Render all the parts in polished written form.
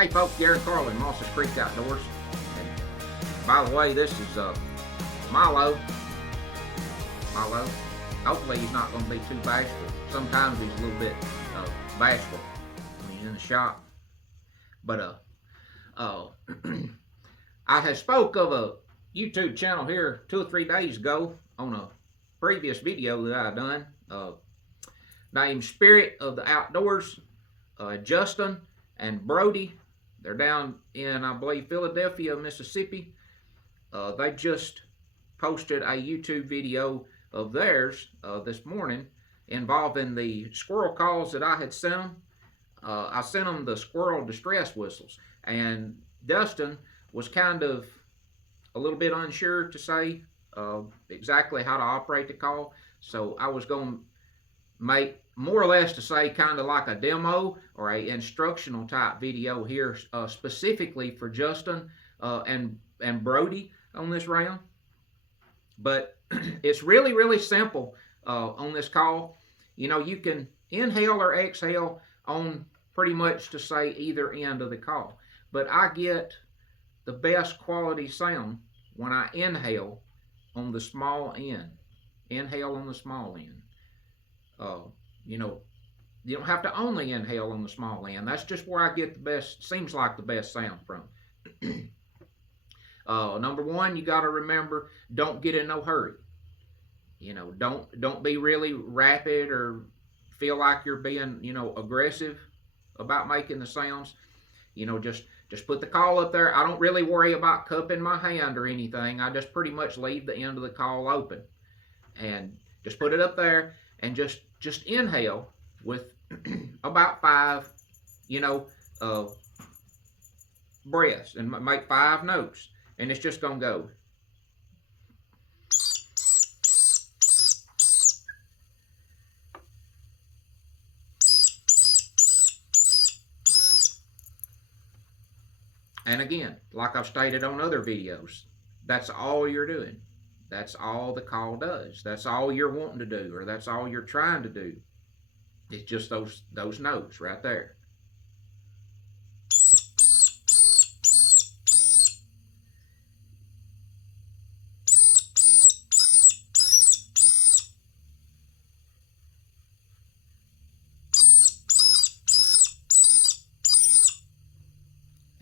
Hey folks, Gary Carlin, Mosses Creek Outdoors. And by the way, this is Milo. Hopefully he's not going to be too bashful. Sometimes he's a little bit bashful when he's in the shop. But I had spoke of a YouTube channel here 2 or 3 days ago on a previous video that I done named Spirit of the Outdoors. Justin and Brody, they're down in, I believe, Philadelphia, Mississippi. They just posted a YouTube video of theirs this morning involving the squirrel calls that I had sent them. I sent them the squirrel distress whistles, and Dustin was kind of a little bit unsure to say exactly how to operate the call, so I was going to make more or less to say kind of like a demo or a instructional type video here specifically for Justin and Brody on this round. But it's really simple on this call. You know, you can inhale or exhale on pretty much to say either end of the call, but I get the best quality sound when I inhale on the small end. Inhale on the small end. You know, you don't have to only inhale on the small end. That's just where I get the best, seems like the best sound from. Number one, you got to remember, don't get in no hurry. You know, don't be really rapid or feel like you're being, you know, aggressive about making the sounds. You know, just put the call up there. I don't really worry about cupping my hand or anything. I just pretty much leave the end of the call open and just put it up there and just inhale with about 5, you know, breaths, and make 5 notes, and it's just gonna go. And again, like I've stated on other videos, that's all you're doing. That's all the call does. That's all you're wanting to do, or that's all you're trying to do. It's just those notes right there.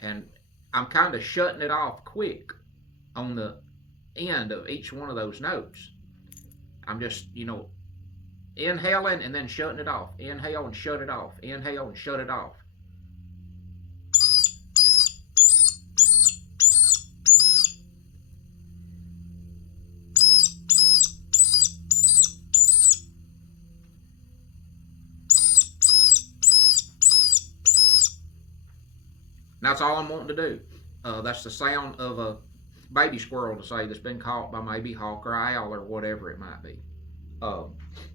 And I'm kind of shutting it off quick on the end of each one of those notes. I'm just, you know, inhaling and then shutting it off. Inhale and shut it off. Inhale and shut it off. And that's all I'm wanting to do. That's the sound of a baby squirrel, to say, that's been caught by maybe hawk or owl or whatever it might be.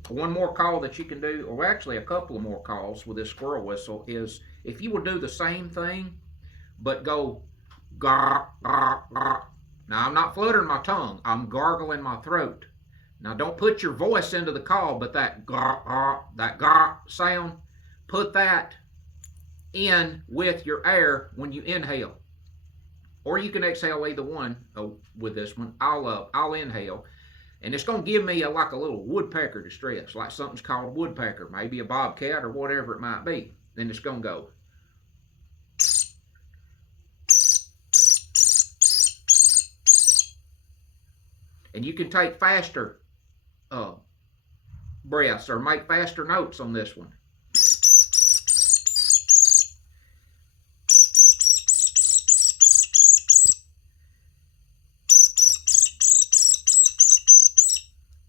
One more call that you can do, or actually a couple of more calls with this squirrel whistle, is if you would do the same thing but go gar, gar, gar. Now I'm not fluttering my tongue, I'm gargling my throat. Now don't put your voice into the call, but that gar, gar, that gar sound, put that in with your air when you inhale. Or you can exhale either one with this one. I'll inhale, and it's going to give me like a little woodpecker distress, like something's called a woodpecker, maybe a bobcat or whatever it might be. Then it's going to go. And you can take faster breaths or make faster notes on this one.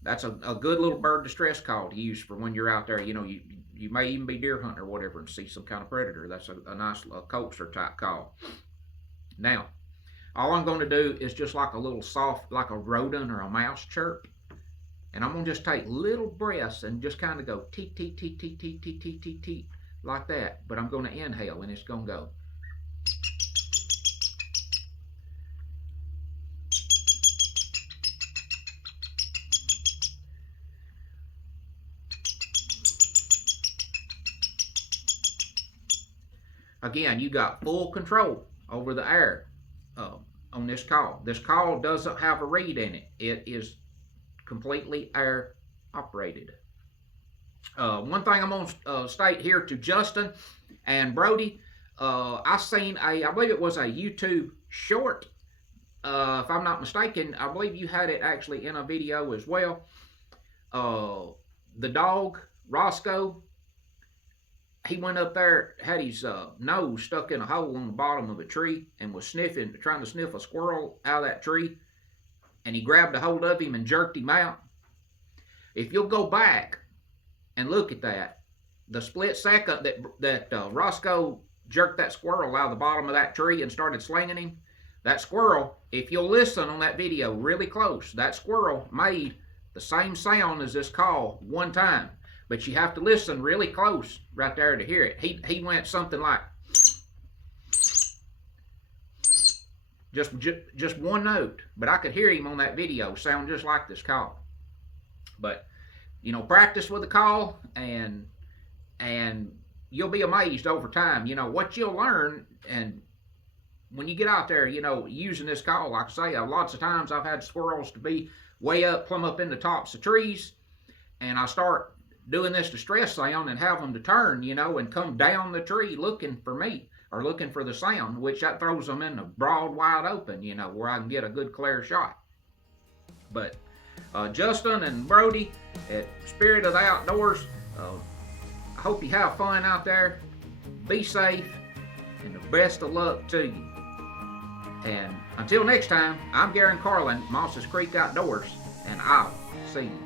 That's a good little bird distress call to use for when you're out there. You know, you may even be deer hunting or whatever and see some kind of predator. That's a nice coaxer type call. Now, all I'm going to do is just like a little soft, like a rodent or a mouse chirp. And I'm going to just take little breaths and just kind of go teet, teet, teet, teet, teet, teet, teet, teet, teet, like that. But I'm going to inhale, and it's going to go. again, you got full control over the air on this call. This call doesn't have a reed in it. It is completely air operated. One thing I'm going to state here to Justin and Brody, I seen I believe it was a YouTube short. If I'm not mistaken, I believe you had it actually in a video as well. The dog, Roscoe, he went up there, had his nose stuck in a hole on the bottom of a tree and was trying to sniff a squirrel out of that tree. And he grabbed a hold of him and jerked him out. If you'll go back and look at that, the split second that Roscoe jerked that squirrel out of the bottom of that tree and started slinging him, that squirrel, if you'll listen on that video really close, that squirrel made the same sound as this call one time. But you have to listen really close right there to hear it. He went something like just one note, but I could hear him on that video sound just like this call. But you know, practice with the call, and you'll be amazed over time. You know what you'll learn, and when you get out there, you know, using this call, like I say, lots of times I've had squirrels to be way up, plumb up in the tops of trees, and I start doing this distress sound and have them to turn, you know, and come down the tree looking for me or looking for the sound, which that throws them in the broad wide open, you know, where I can get a good clear shot. But Justin and Brody at Spirit of the Outdoors, I hope you have fun out there. Be safe, and the best of luck to you. And until next time, I'm Garen Carlin, Moss's Creek Outdoors, and I'll see you.